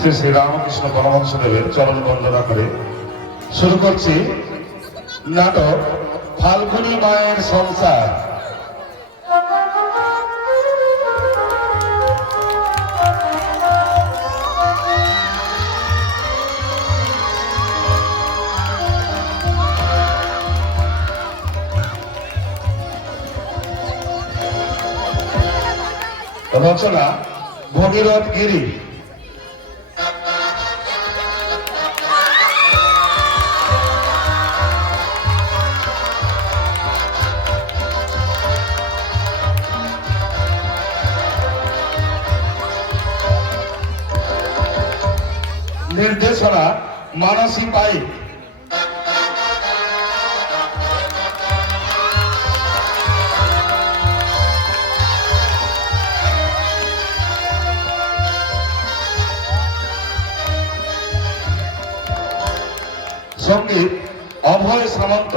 শ্রী শ্রী রামকৃষ্ণ পরমহংসদেবের চরণ বন্দনা করে শুরু করছি নাটক ফাল্গুনী মায়ের সংসার। রচনা ভগীরথ গিরি। নির্দেশনা মানসী পাইক। সঙ্গীত অভয় সামন্ত।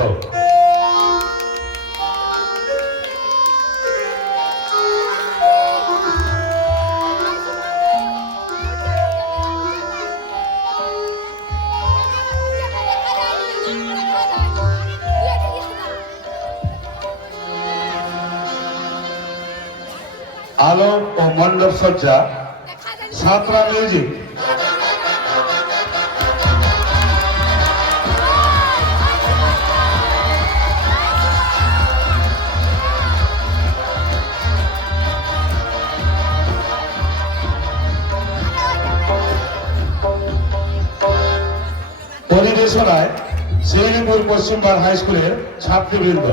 আলোক ও মণ্ডপ সজ্জা সাঁতরা মিউজিক। পরিবেশনায় শ্রীপুর পশ্চিমবাংলা হাই স্কুলের ছাত্রবৃন্দ।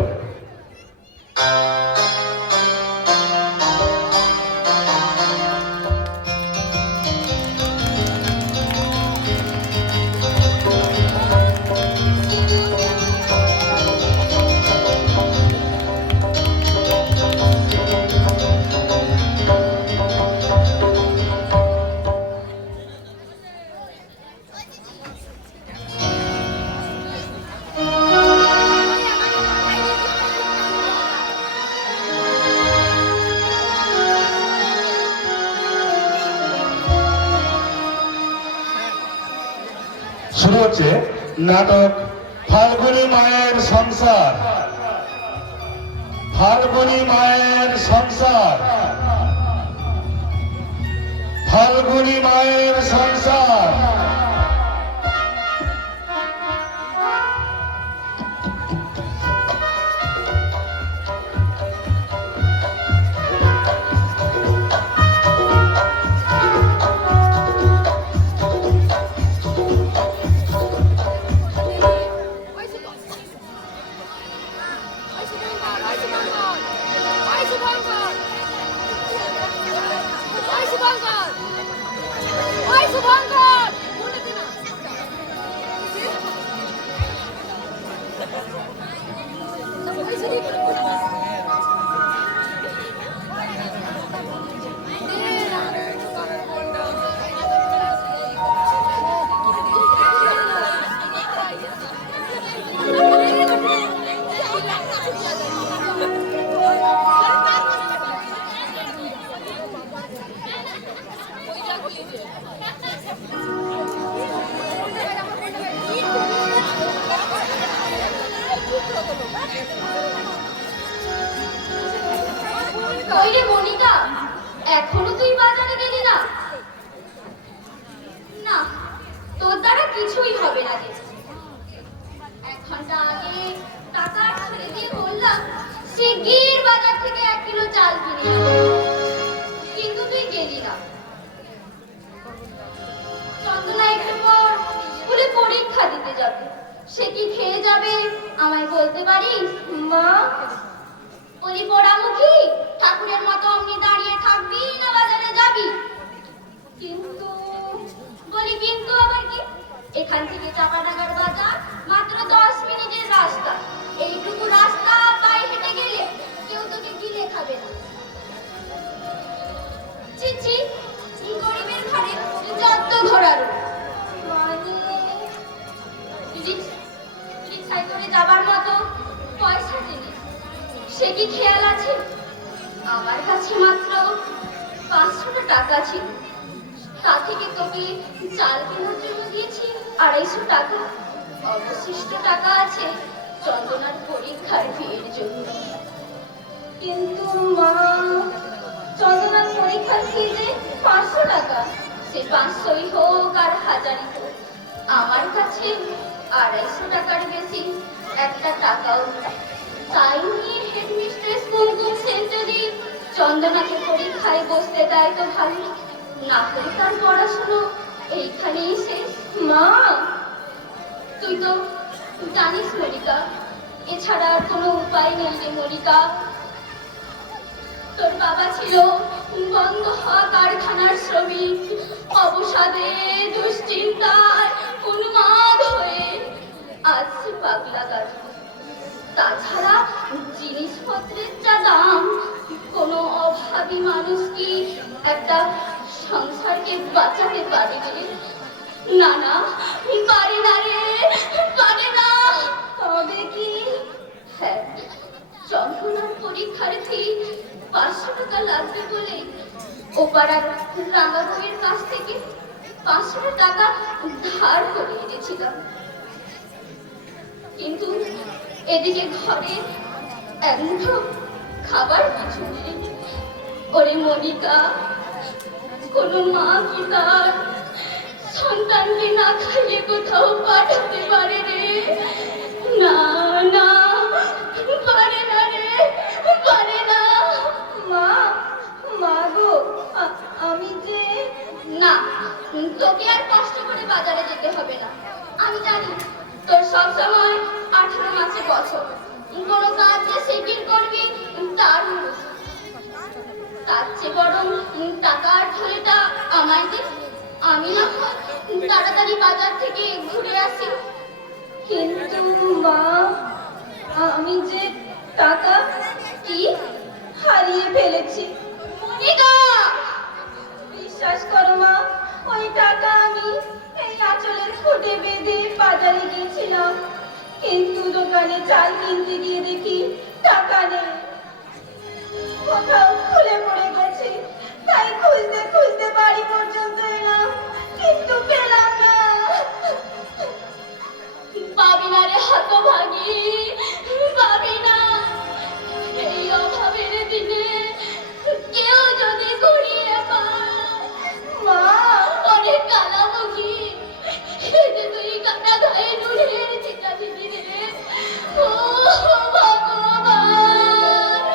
শুরু হচ্ছে নাটক ফাল্গুনী মায়ের সংসার। ফাল্গুনী মায়ের সংসার, ফাল্গুনী মায়ের সংসার। ওই রে মনিকা, এখনো তুই বাজারে গেলি না? না, তোর দ্বারা কিছুই হবে না যে। 1 ঘন্টা আগে টাকা ছেড়ে দিয়ে বললাম শিগগির বাজার থেকে 1 কিলো চাল কিনে আন। কিন্তু তুই গেলি না। চন্দনা একটু পর স্কুলে পরীক্ষা দিতে যাবে। সে কি খেয়ে যাবে আমায় বলতে পারিস? মা, ওই পোড়ামুখী ঠাকুরের মতো অমনি দাঁড়িয়ে থাকবি না বাজারে যাবি? কিন্তু বলি, কিন্তু আবার কি? এখান থেকে চাপাডাঙ্গার বাজার মাত্র 10 মিনিটের রাস্তা। এইটুকু রাস্তা পায়ে হেঁটে গেলে কেউ তোকে গিলে খাবে না। চিচি, গরিবের ঘরে যত ঘোরার মানে রিক্সায় করে যাবার মতো পয়সা দিলি, সে কি খেয়াল আছে? আমার কাছে মাত্র 500 টাকা ছিল। তা থেকে তোকে চাল কেনার জন্য দিয়েছি 250 টাকা। অবশিষ্ট টাকা আছে চন্দনার পরীক্ষার ফির জন্য। কিন্তু মা, চন্দনার পরীক্ষার ফি যে 500 টাকা। সে 500ই হোক আর 1000ই হোক, আমার কাছে 250 টাকার বেশি একটা টাকাও নেই। তাই নিয়ে হেডমিস্ট্রেস কুমকুম সেঞ্চুরি চন্দনাকে পরীক্ষায় বসতে দেয় তো ভালো, না করে তার পড়াশুনো এইখানেই শেষ। মা, তুই তো জানিস মনিকা, এছাড়া আর কোনো উপায় নেই রে মনিকা। তোর বাবা ছিল বন্ধ হওয়া কারখানার শ্রমিক। অবসাদে, দুশ্চিন্তায় উন্মাদ হয়ে আজ পাগলা গাছ। তাছাড়া জিনিসপত্রের যা দাম, কোনো অভাবী মানুষ কি একটা সংসারকে বাঁচাতে পারে রে? না না, পারে না রে, পারে না। তবে কি? হ্যাঁ, চন্দনার পরীক্ষার ফি 500 টাকা লাগবে বলে ও পাড়ার রাঙাবুয়ের কাছ থেকে 500 টাকা ধার করে এনেছিলাম। কিন্তু এদিকে ঘরে একমুঠো খাবার কিছু নেই। ওরে মনিকা, কোনো মা কি তার সন্তানকে না খাইয়ে কোথাও পাঠাতে পারে রে? না না, পারে না রে, পারে না। মা, মা গো, আমি যে... না, তোকে আর কষ্ট করে বাজারে যেতে হবে না। আমি জানি তোর সবসময় 18 মাসে বছর। কোনো কাজ যে শিগগির করবি তার তার চেয়ে বরং টাকার থলেটা আমায় দে, আমি না তাড়াতাড়ি বাজার থেকে ঘুরে আসি। কিন্তু মা, আমি যে টাকা কি হারিয়ে ফেলেছি। মনিকা, বিশ্বাস করো মা, ওই টাকা আমি এই আঁচলের খুঁটে বেঁধে বাজারে গিয়েছিলাম। কিন্তু দোকানে চাল কিনতে গিয়ে দেখি টাকা নেই, কোথাও খুলে পড়ে গেছে। তাই খুঁজতে খুঁজতে বাড়ি পর্যন্ত এলাম, কিন্তু পেলাম না। পাবি না রে হতভাগী, পাবি না। এই অভাবের দিনে কেউ যদি কুড়িয়ে পায়। মা, অনেক কালামুখী, তুই কাটা গায়ে নুনের চিতা দিবি রে। ও ভগবান,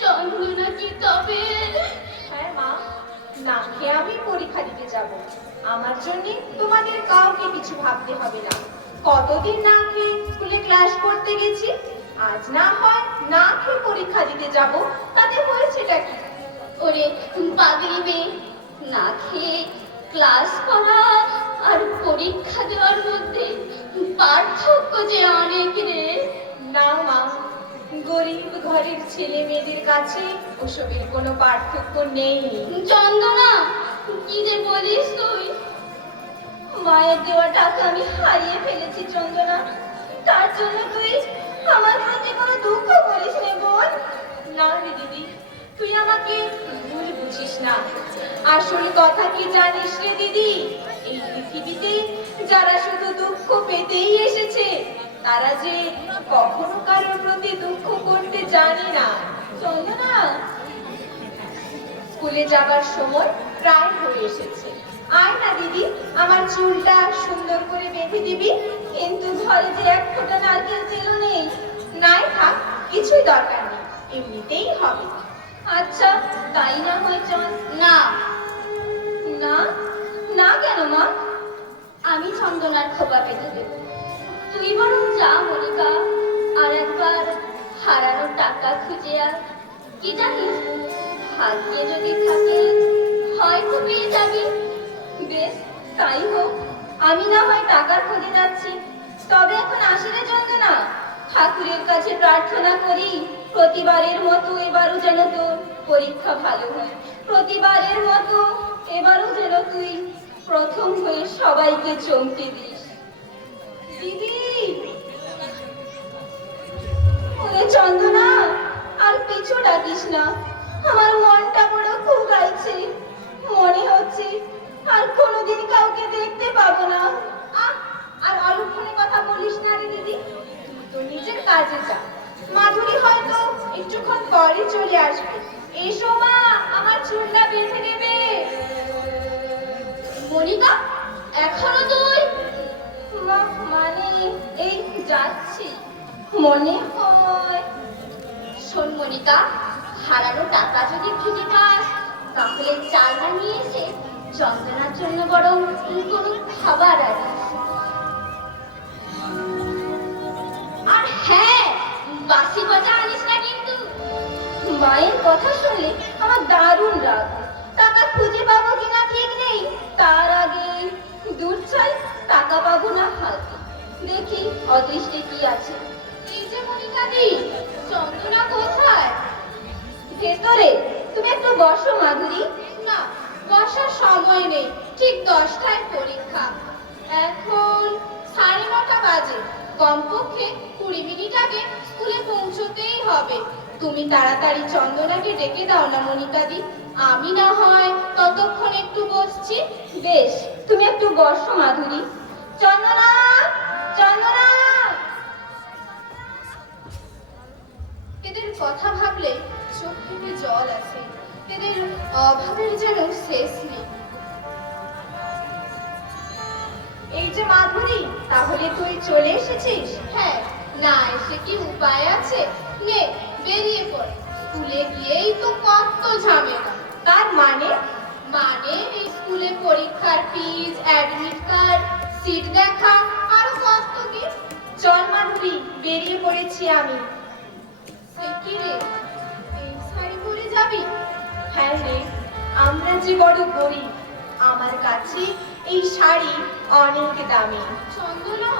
চন্দনা কি তবে? হ্যাঁ মা, না খেয়ে আমি পরীক্ষা দিতে যাব। আমার জন্য তোমাদের কাউকে কিছু ভাবতে হবে না। কতদিন না খেয়ে স্কুলে ক্লাস করতে গেছি, আজ না হয় না খেয়ে পরীক্ষা দিতে যাব, তাতে হয়েছেটা কি? ওরে পাগলি মেয়ে, না খেয়ে ক্লাস করা আর পরীক্ষা দেওয়ার মধ্যে পার্থক্য যে অনেক রে। না ঘরের ছেলে মেয়েদের কাছে ওসবের কোনো পার্থক্য নেই। চন্দনা, কি যে বলিস তুই? মায়ের দেওয়া টাকা আমি হারিয়ে ফেলেছি চন্দনা। তার জন্য তুই আমার প্রতি কোনো দুঃখ করিস নে বোন। না রে দিদি, তুই আমাকে ভুল বুঝিস না। আসল কথা কি জানিস রে দিদি, এই পৃথিবীতে যারা শুধু দুঃখ পেতেই এসেছে, তারা যে কখনো কারোর প্রতি দুঃখ করতে জানে না। চন্দনা, স্কুলে যাবার সময় প্রায় হয়ে এসেছে। আয় না দিদি, আমার চুলটা সুন্দর করে বেঁধে দিবি। কিন্তু ঘরে যে এক ফোঁটা নারকেল তেলও নেই। নাই থাক, কিছুই দরকার নেই, এমনিতেই হবে। আচ্ছা, তাই না হয় চল। না না, না কেন মা? আমি চন্দনার খোপা পেতে দেব। তুই বরং যা মনিকা, আর একবার হারানো টাকা খুঁজে আয়। কি জানিস, ভাগ্যে যদি থাকে হয়তো পেয়ে যাবি। বেশ, তাই হোক। আমি না হয় টাকার খোঁজে যাচ্ছি, তবে এখন আসি রে চন্দনা। ঠাকুরের কাছে প্রার্থনা করি প্রতিবারের মতো এবারও যেন তোর পরীক্ষা ভালো হয়। প্রতিবারের মতো এবারও যেন তুই প্রথম হয়ে সবাইকে চমকে দিস। দিদি, ওরে চন্দনা, আর পিছু ডাকিস না। আমার মনটা বড় খুগাইছে। মনে হচ্ছে আর কোনোদিন কাউকে দেখতে পাবো না। আহ, আর অলক্ষণে কথা বলিস না রে দিদি, তুই তো নিজের কাজে যা। মাধুরী হয়তো একটুক্ষণ পরে চলে আসবে। এসো মা, আমার চুলটা বেঁধে দেবে। মনিকা, এখনো তুই? মানে এই যাচ্ছি। মনে হয়। শোন মনিকা, হারানো টাকা যদি খুঁজে পাস, তাহলে চালটা নিয়ে এসে চন্দনার জন্য বরং কোনো খাবার আনিস। আর হ্যাঁ, বাসি গজা আনিস না কিন্তু। মায়ের কথা শুনলে আমার দারুণ রাগ। টাকা খুঁজে পাবো কিনা ঠিক নেই, তার আগে দূর চাই টাকা পাবো না হাতে। দেখি অদৃষ্টে কি আছে। এই যে মনিকাদি, চন্দনা কোথায়? ভেতরে। তুমি একটু বসো মাধুরী। না, বসার সময় নেই, ঠিক 10টায় পরীক্ষা। এখন 9:30 বাজে, কমপক্ষে 20 মিনিট আগে স্কুলে পৌঁছতেই হবে। তুমি তাড়াতাড়ি চন্দনাকে ডেকে দাও না মনিকাদি, আমি না হয় ততক্ষণ একটু বসছি। বেশ, তুমি একটু বসো মাধুরী। চন্দনা, চন্দনা। এদের কথা ভাবলে চোখ থেকে জল আসে। এদের অভাবের যেন শেষ নেই। এই যে মাধুরী, তাহলে তুই চলে এসেছিস? হ্যাঁ, না এসে কি উপায় আছে? নে বেরিয়ে পড়, স্কুলে গিয়েই তো কত ঝামেলা। তার মানে? মানে এই স্কুলে পরীক্ষার ফিজ, অ্যাডমিট কার্ড, সিট দেখা, আরো কত কি। চল মাধুরী, বেরিয়ে পড়েছি আমি। সে কি রে, এই শাড়ি পরে যাবি? হ্যাঁ রে, আমরা যে বড় গরিব, আমার কাছে এই শাড়ি অনেক দামি। চন্দনা,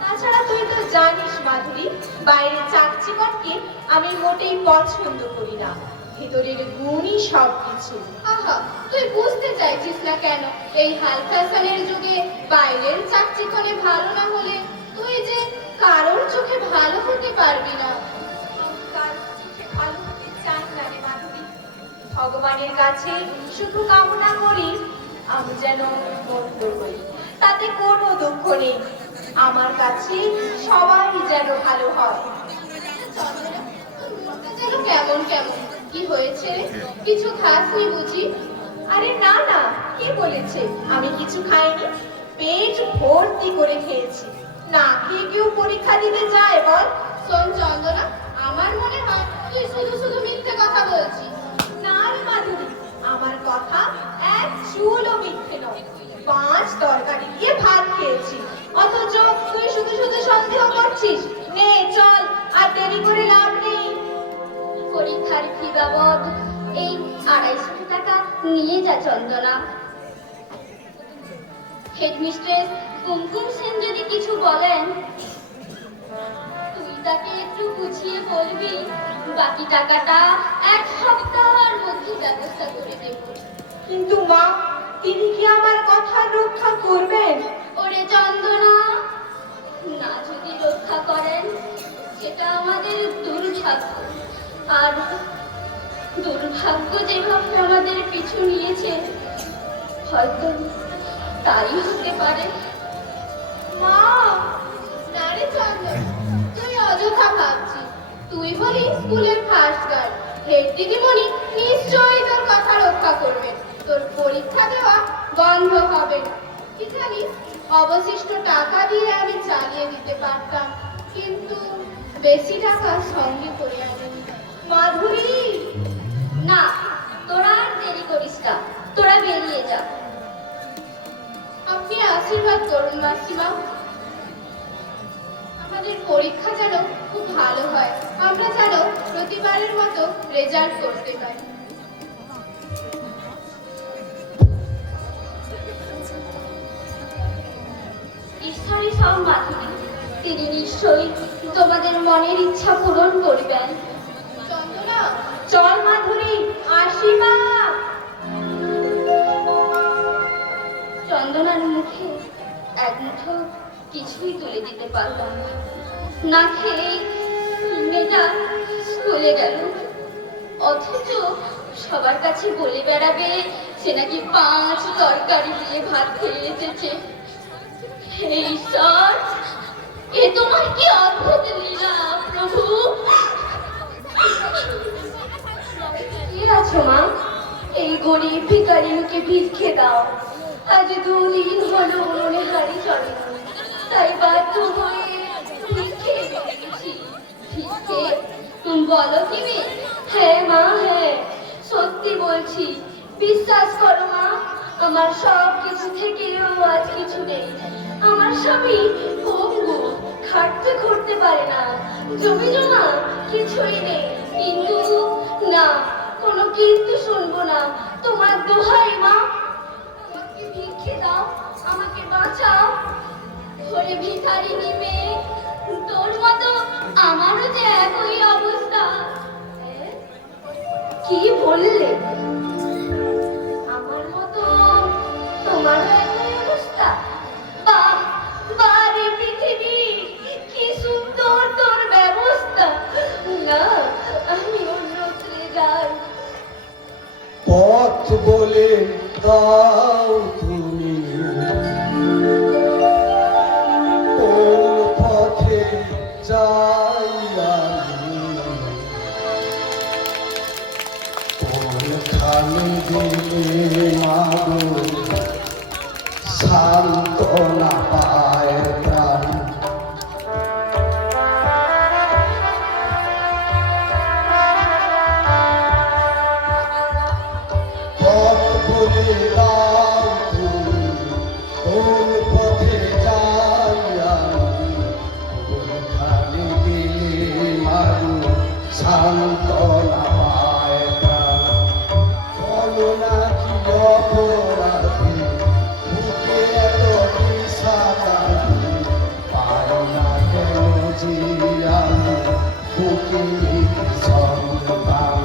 তাছাড়া তুই তো জানিস মাধুরী, বাইরের চাকচিকটকে আমি মোটেই পছন্দ করি না। ভেতরের গুণই সবকিছু। আহা, তুই বুঝতে চাইছিস না কেন? এই হাল ফ্যাশনের যুগে বাইরের চাকচিকনে ভালো না হলে তুই যে কারোর চোখে ভালো হতে পারবি না। আমি কারোর চোখে ভালো হতে চাই না রে মাধুরী। ভগবানের কাছে শুধু কামনা করি আমি যেন মন্দ হই, তাতে কোনো দুঃখ নেই। আমার কাছে সবাই যেন ভালো হয়। চন্দনা, তোর মনটা যেন কেমন কেমন। কি হয়েছে? কিছু খাসনি বুঝি? আরে না না, কে বলেছে আমি কিছু খাইনি? পেট ভর্তি করে খেয়েছি। না খেয়ে কেউ পরীক্ষা দিতে যায় বল? শোন চন্দনা, আমার মনে হয় তুই শুধু শুধু মিথ্যে কথা বলছিস। না রে মাধুরী, আমার কথা এক চুলও মিথ্যে নয়। 5 তরকারি দিয়ে ভাত খেয়েছি, অথচ তুই শুধু শুধু সন্দেহ করছিস। নে চল, আর দেরি করে লাভ নেই। পরীক্ষার ফি বাবদ এই 250 টাকা নিয়ে যা চন্দনা। হেডমিস্ট্রেস কুমকুম সেন যদি কিছু বলেন, তুই দিদাকে একটু বুঝিয়ে বলবি, বাকি টাকাটা 1 সপ্তাহের মধ্যে ব্যবস্থা করে দেব। কিন্তু মা, তিনি কি আমার কথা রক্ষা করবেন? ওরে চন্দনা, না যদি রক্ষা করেন সেটা আমাদের দুর্ভাগ্য। আর দুর্ভাগ্য যেভাবে আমাদের পিছু নিয়েছে, হয়তো তাই হতে পারে। মা, না রে চন্দন, তুই অযথা ভাবছিস। তুই হলি স্কুলের ফার্স্ট গার্ল, হেড দিদিমণি নিশ্চয়ই তোর কথা রক্ষা করবে। তোর পরীক্ষা দেওয়া বন্ধ হবে না। কি জানিস, অবশিষ্ট টাকা দিয়ে আমি চালিয়ে দিতে পারতাম, কিন্তু বেশি টাকা সঙ্গে করে আনিনি। মাধুরী, না, তোরা আর দেরি করিস না, তোরা বেরিয়ে যা। আপনি আশীর্বাদ করুন মাসিমা, আমাদের পরীক্ষা যেন খুব ভালো হয়, আমরা যেন প্রতিবারের মতো রেজাল্ট করতে পারি। ঈশ্বরই সব মাধুরী, তিনি নিশ্চয়ই তোমাদের মনের ইচ্ছা পূরণ করবেন। চন্দনা, চল মাধুরী, আসি মা। চন্দনার মুখে এক মুঠো কিছুই তুলে দিতে পারলাম না। না খেয়ে মেয়েটা স্কুলে গেল, অথচ সবার কাছে বলে বেড়াবে সে নাকি 5 তরকারি দিয়ে ভাত খেয়ে এসেছে। হে ঈশ্বর, এ তোমার কি অদ্ভুত লীলা প্রভু। কে আছো মা? এই গরিব ভিখারিকে ভিক্ষে দাও। আজ 2 দিন হলো উনুনে হাঁড়ি চলে, তাই বাধ্য হয়ে ভিক্ষে দিয়েছি। ভিক্ষে? বলো কি মেয়ে? হ্যাঁ মা, হ্যাঁ, সত্যি বলছি। বিশ্বাস করো মা, আমার সব কিছু থেকেও আজ কিছু নেই। আমার স্বামী পঙ্গু, খাটতে করতে পারে না, জমি জমা কিছুই নেই। কিন্তু না, কোনো কিন্তু শুনবো না। তোমার দোহাই মা, আমাকে ভিক্ষে দাও, আমাকে বাঁচাও। ওরে ভিখারিনী মেয়ে, তোর মতো আমারও যে একই অবস্থা। কি বললে? আমার মতো তোমারও একই অবস্থা? বাহ বাহ রে পৃথিবী, কি সুন্দর তোর ব্যবস্থা। না, আমি অন্যত্রে যাই। পথ বলে দাও তুমি, কোন পথে যাই আমি, কোনখানে গেলে মাগো সান্ত্বনা পায় প্রাণ। পথ বলে দাও তুমি, কোন পথে যাই আমি, কোনখানে গেলে মাগো সান্ত্বনা পায় প্রাণ। বলো না কি অপরাধী, বুকে এত বিষাদানি, পাই না কেন যে আমি বুকে সন্তান।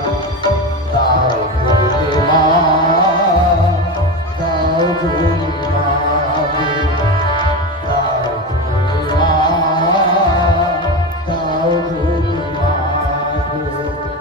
দাও বলে মা, দাও বলে মা গো, দাও বলে মা, দাও বলে মা গো।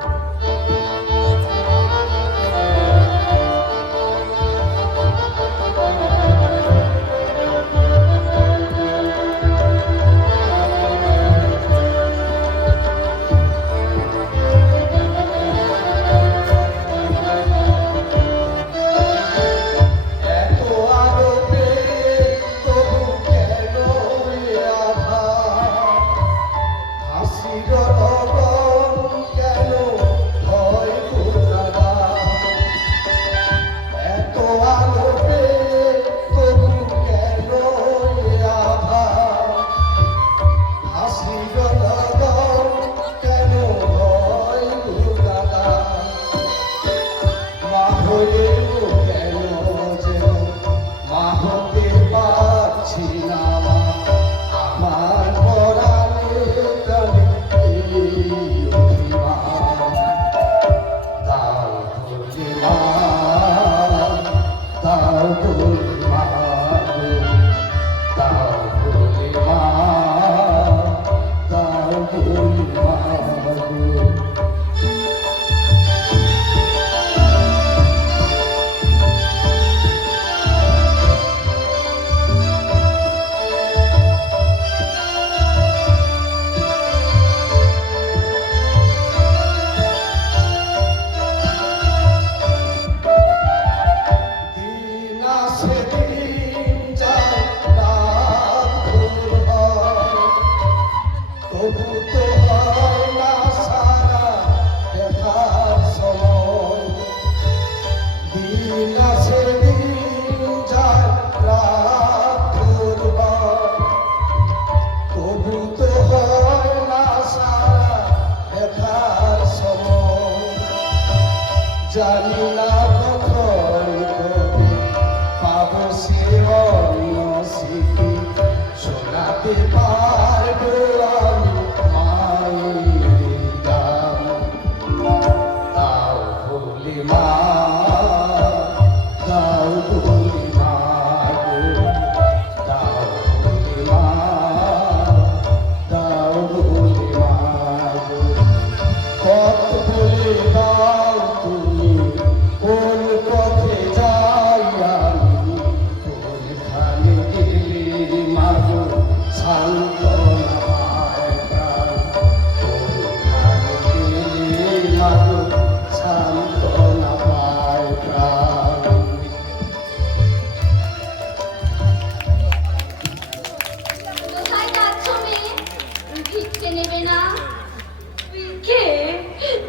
জানি না কখন কবে পাবো সে অন্য স্মৃতি, শোনাতে পারবো আমি মায়ের গান। দাও ভোলে মা, দাও ভোলে মা গো, দাও ভোলে মা, দাও ভোলে মা গো। কত বলে দাও তুমি কোন পথে যাই আমি, কোনখানে গেলে মাগো সান্ত্বনা পায় প্রাণ, কোনখানে গেলে মাগো সান্ত্বনা পায় প্রাণ। কোথায় যাচ্ছ মেয়ে? ভিক্ষে নেবে না? ভিক্ষে?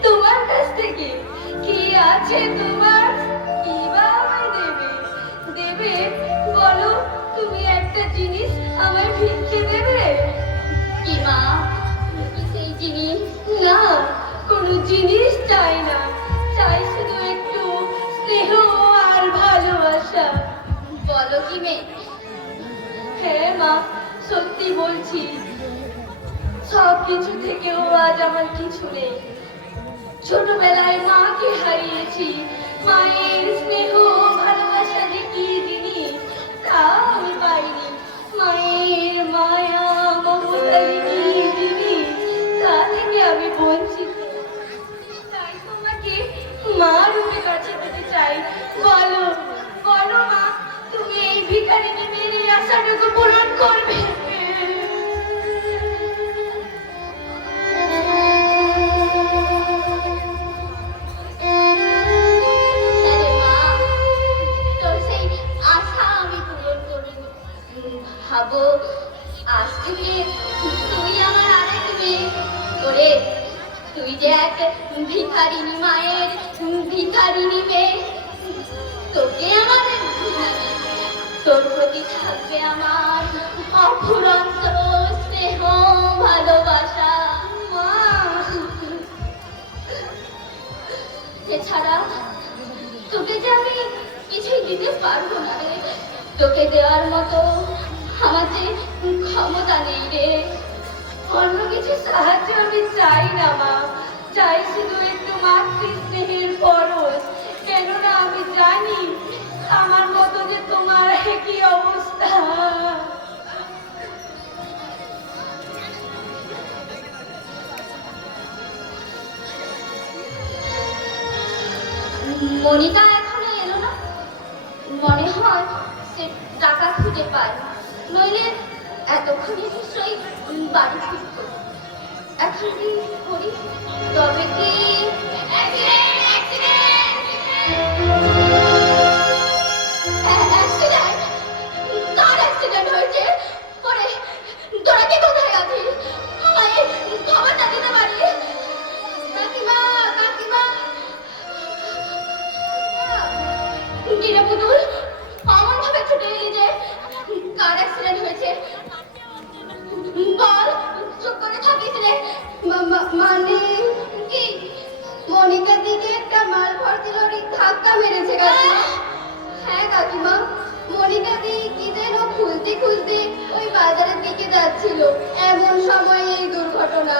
তোমার কাছ থেকে কি আছে তোমার? কি বা আমায় দেবে? দেবে? বলো, তুমি একটা জিনিস আমায় ভিক্ষে দেবে? কি মা, কি সেই জিনিস? না, কোনো জিনিস চাই না, চাই শুধু একটু স্নেহ আর ভালোবাসা। বলো কি মেয়ে? হ্যাঁ মা, সত্যি বলছি, সব কিছু থেকেও আজ আমার কিছু নেই। ছোটবেলায় মাকে হারিয়েছি, মায়ের স্নেহ ভালোবাসা যে কি জিনিস তা আমি পাইনি। মায়ের মায়া মমতা যে কি জিনিস তা থেকে আমি বঞ্চিত। তাই তোমাকে মা রূপে কাছে পেতে চাই। বলো, বলো মা, তুমি এই ভিখারিনী মেয়ের আশাটুকু পূরণ করবে? আরে মা, তোর সেই আশা আমি পূরণ করব। ভাবো, আজ থেকে তুই আমার আরেক মেয়ে। ওরে, তুই যে এক ভিখারিনী মায়ের ভিখারিনী মেয়ে, তোকে আমার ঘৃণা নেই। তোর প্রতি থাকবে আমার অফুরন্ত স্নেহ ভালোবাসা। মা, এছাড়া তোকে যে আমি কিছুই দিতে পারবো না রে। তোকে দেওয়ার মতো আমার যে ক্ষমতা নেই রে। অন্য কিছু সাহায্য আমি চাই না মা, চাই শুধু একটু মাতৃ স্নেহের পরশ। কেননা আমি জানি আমার মতো যে তোমার একই অবস্থা। মনিকা এখনো এলো না? মনে হয় সে টাকা খুঁজে পায়, নইলে এতক্ষণে নিশ্চয়ই বাড়ি ফিরত। এখন কি করি? তবে কি অ্যাক্সিডেন্ট? কার অ্যাক্সিডেন্ট হয়েছে? ওরে, তোরা কি কোথায় আছিস? আমায় খবরটা দিতে পারিস? কাকিমা, কাকিমা, কিরে পুতুল, অমন ভাবে ছুটে এলি যে? কার অ্যাক্সিডেন্ট হয়েছে? বল, চুপ করে থাকিস রে। মানে কি? মনিকার দিকে একটা মাল ভর্তি লরি ধাক্কা মেরেছে কাকিমা। হ্যাঁ কাকিমা, মনিকা দি কি যেন খুঁজতে খুঁজতে ওই বাজারের দিকে যাচ্ছিল, এমন সময় এই দুর্ঘটনা।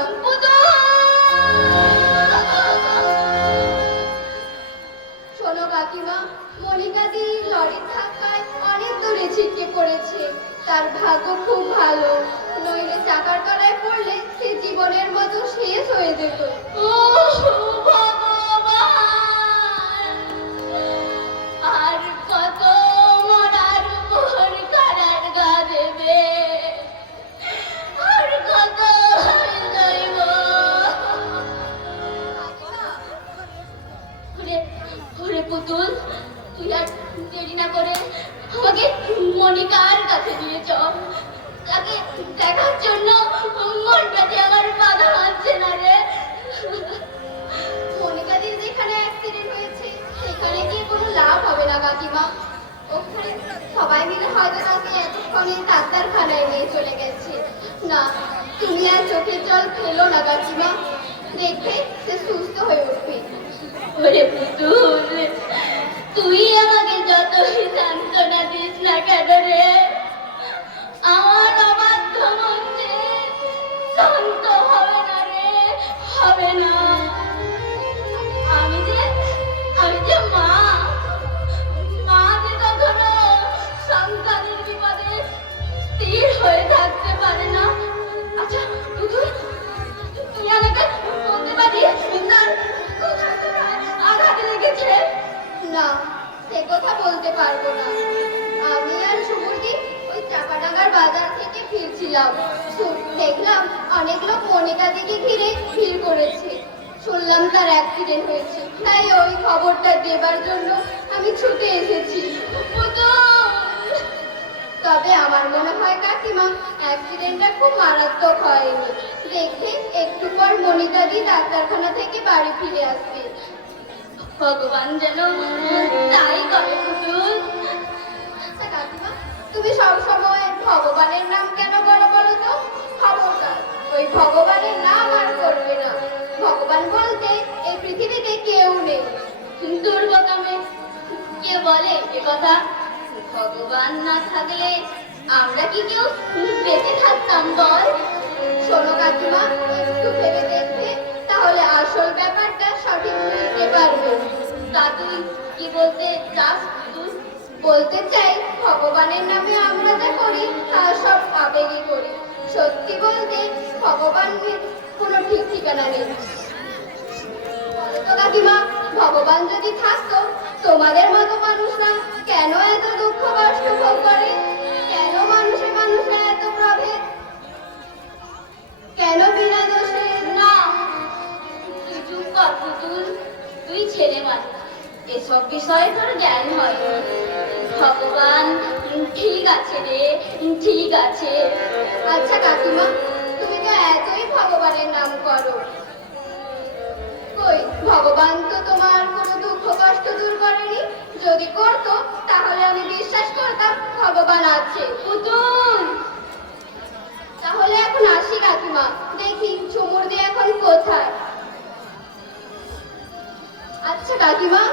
শোনো কাকিমা, মনিকা দি লরির ধাক্কায় অনেক দূরে ছিটকে পড়েছে। তার ভাগ্য খুব ভালো, নইলে চাকার তলায় পড়লে সে জীবনের মতো শেষ হয়ে যেত। আর কত মরার উপর কারার গা দেবে, আর কত দৈব। ওরে পুতুল, তুই আর দেরি না করে আমাকে মনিকার কাছে নিয়ে চল। তাকে দেখার জন্য মনটা যে আমার বাধা মানছে না রে। মনিকাদির যেখানে অ্যাক্সিডেন্ট হয়েছে সেখানে গিয়ে কোনো লাভ হবে না কাকিমা। ওখানে সবাই মিলে হয়তো তাকে এতক্ষণে ডাক্তারখানায় নিয়ে চলে গেছে। না, তুমি আর চোখের জল ফেলো না কাকিমা, দেখবে সে সুস্থ হয়ে উঠবে। ওরে পুতুল, তুই আমাকে যতই সান্ত্বনা দিস না কেন রে, আমার অবাধ্য মন যে শান্ত হবে না রে, হবে না। আমি যে মা, মা যে কখনো সন্তানের বিপদে স্থির হয়ে থাকতে পারে না। আচ্ছা পুতুল, তুই আমাকে বলতে পারিস তার কোথায় কোথায় আঘাত লেগেছে? না, সে কথা বলতে পারবো না। আমি আর সুমতি ওই চাপাডাঙ্গার বাজার থেকে ফিরছিলাম। দেখলাম অনেক লোক মনিকা দিকে ঘিরে ভিড় করেছে। শুনলাম তার অ্যাক্সিডেন্ট হয়েছে, তাই ওই খবরটা দেবার জন্য আমি ছুটে এসেছি। তবে আমার মনে হয় কাকিমা, অ্যাক্সিডেন্টটা খুব মারাত্মক হয়নি। দেখে একটু পর মনিকা দি ডাক্তারখানা থেকে বাড়ি ফিরে আসবে। ভগবান যেন তাই করে পুতুল। আচ্ছা কাকিমা, তুমি সব সময় ভগবানের নাম কেন করো বলো তো? খবরদার ওই ভগবানের নাম আর করবে না। ভগবান বলতে এই পৃথিবীতে কেউ নেই। দুর্গতমে কে বলে এ কথা? ভগবান না থাকলে আমরা কি কেউ বেঁচে থাকতাম বল? শোনো কাকিমা, একটু ভেবে দেখবে, তাহলে আসল ব্যাপারটা সঠিক বুঝতে পারবে। তা তুই কি বলতে চাস পুতুল? বলতে চাই, ভগবানের নামে আমরা যা করি তা সব আবেগে করি। সত্যি বলতে ভগবানের কোনো ঠিক ঠিকানা নেই। বলো তো কাকিমা, ভগবান যদি থাকতো, তোমাদের মতো মানুষরা কেন এত দুঃখ কষ্ট ভোগ করে? কেন মানুষে মানুষে এত প্রভেদ? কেন বিনা দোষে? না, তুই চুপ কর পুতুল, তুই ছেলে মানুষ, এসব বিষয়ে তোর জ্ঞান হয়। ভগবান ঠিক আছে রে, ঠিক আছে। আচ্ছা কাকিমা, তুমি তো এতই ভগবানের নাম করো, কই ভগবান তো তোমার কোনো দুঃখ কষ্ট দূর করেনি। যদি করতো তাহলে আমি বিশ্বাস করতাম ভগবান আছে। পুতুল, তাহলে এখন আসি কাকিমা, দেখি চুমুরদি এখন কোথায়। আচ্ছা কাকিমা,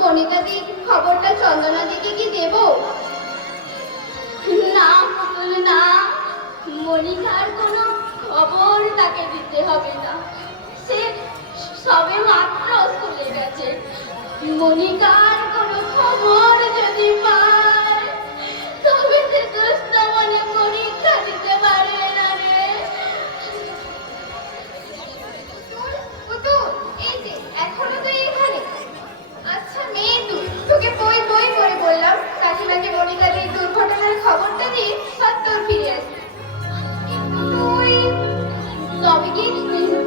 মনিতা দি খবরটা চন্দনা দিকে কি দেবো? না পুতুল না, মনিকার কোনো খবর তাকে দিতে হবে না। সে সবে মাত্র স্কুলে গেছে। মনিকার কোনো খবর যদি পায়, তবে সে সুস্থ মনে পরীক্ষা দিতে পারবে না রে। পুতুল, এই যে এখনো তুই এখানে? আচ্ছা মেয়ে, তোকে বই বই করে বললাম কাকিমাকে মনিকার এই দুর্ঘটনার খবরটা দিয়ে সত্তর ফিরে আসবি। কিন্তু তুই তবে কি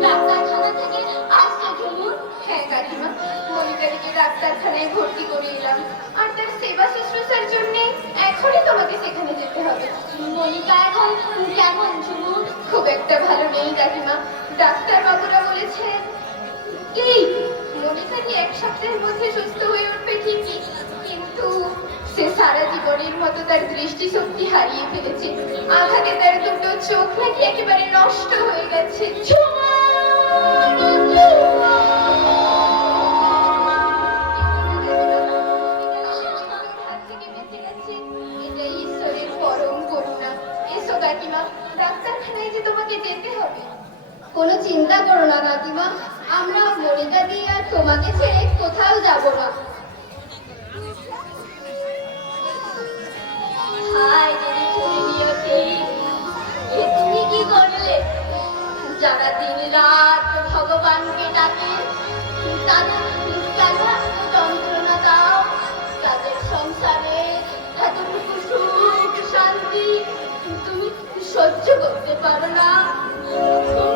ডাক্তারখানা থেকে আসছে ঝুমুর? হ্যাঁ কাকিমা, মনিকাদিকে ডাক্তারখানায় ভর্তি করে এলাম, আর তার সেবা শুশ্রূষার জন্য এখনই তোমাকে সেখানে যেতে হবে। মনিকা এখন কেমন ঝুমুর? খুব একটা ভালো নেই কাকিমা। ডাক্তার বাবুরা বলেছেন কি? মনিকাদি এক সপ্তাহের মধ্যে সুস্থ হয়ে উঠবে ঠিকই, কিন্তু সে সারা জীবনের মতো তার দৃষ্টিশক্তি হারিয়ে ফেলেছে। আঘাতে তার দুটো চোখ নাকি একেবারে নষ্ট হয়ে গেছে। হাত থেকে বেঁচে গেছে, এটাই ঈশ্বরের পরম করুণা। এসো কাকিমা, ডাক্তারখানায় যে তোমাকে যেতে হবে। কোনো চিন্তা করো না কাকিমা, আমরা মনিকা দিয়ে আর তোমাকে ছেড়ে কোথাও যাব না। হায় দিদি ছেলে নিয়তি, এ তুমি কি করলে? যারা দিন রাত ভগবানকে ডাকে, তাদের কেন এত যন্ত্রণা দাও? তাদের সংসারে এতটুকু সুখ শান্তি তুমি সহ্য করতে পারো না?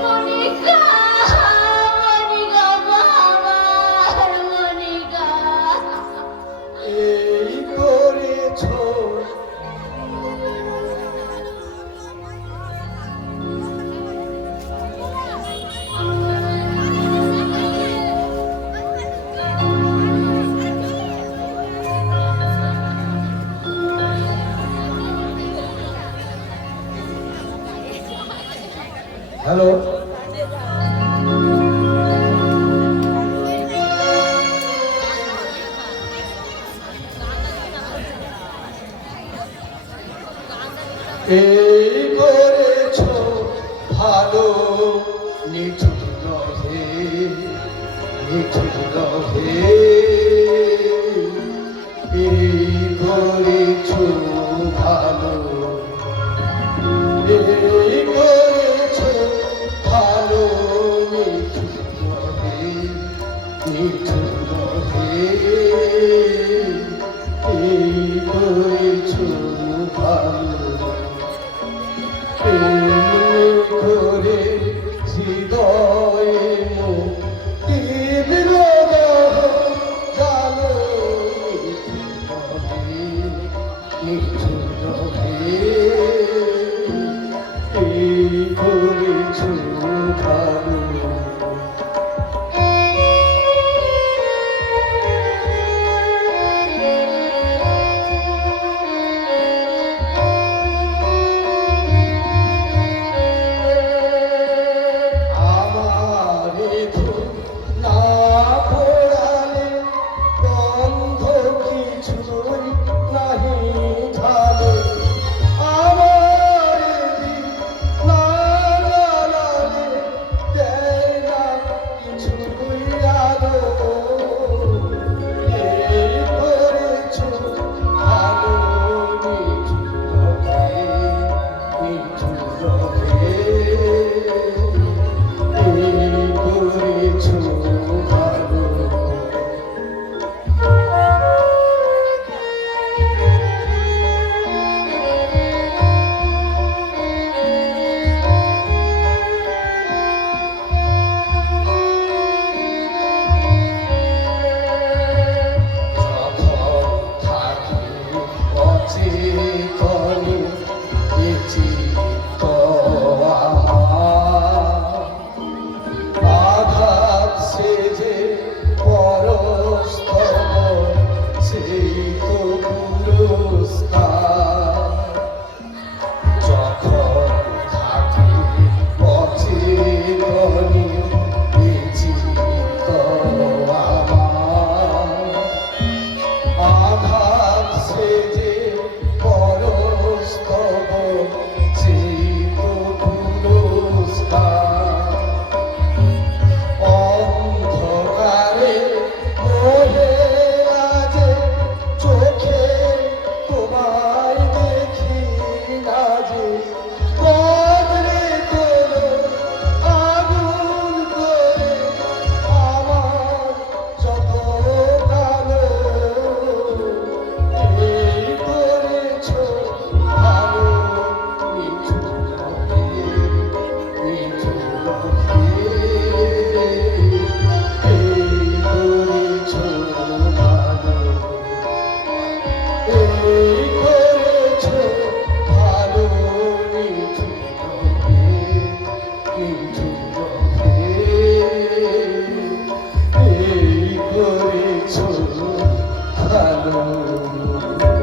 মনিকা, মনিকা গো, আমার মনিকা। এই করেছো হ্যালো এই করেছ ভালো নিঠুর রহে নিঠুর রহে এই করেছ ভালো এই করেছ ভালো নিঠুর রহে নিঠুর রহে এই করেছ ভালো করে হৃদয়ে তীব্র জালো নিঠুর রহে এই করেছ ভালো আমারে ধূপ না পোড়ালে বন্ধ কিছুই নাহি ঢালে আমারে দিন না জ্বালালে দেয় না কিছুই আলো এই করেছ ভালো নিঠুর রহে এই করেছ ভালো যখন থাকি অচেতনে এ চিত্ত আমার আঘাত সেজে পরস্তব সেই তো পুরস্কার যখন থাকি অচেতনে এ চিত্ত আমার আঘাত সেজে পরস্তব সেই তো পুরস্কার অন্ধকারে মোহে লাজে চোখে তোমায় দেখি না যে বদলে তোলো আগুন করে আমার যত কালো এই করেছ ভালো নিঠুর রহে নিঠুর রহে এই করেছ ভালো এই করেছ ভালো নিঠুর রহে নিঠুর রহে এই করেছ ভালো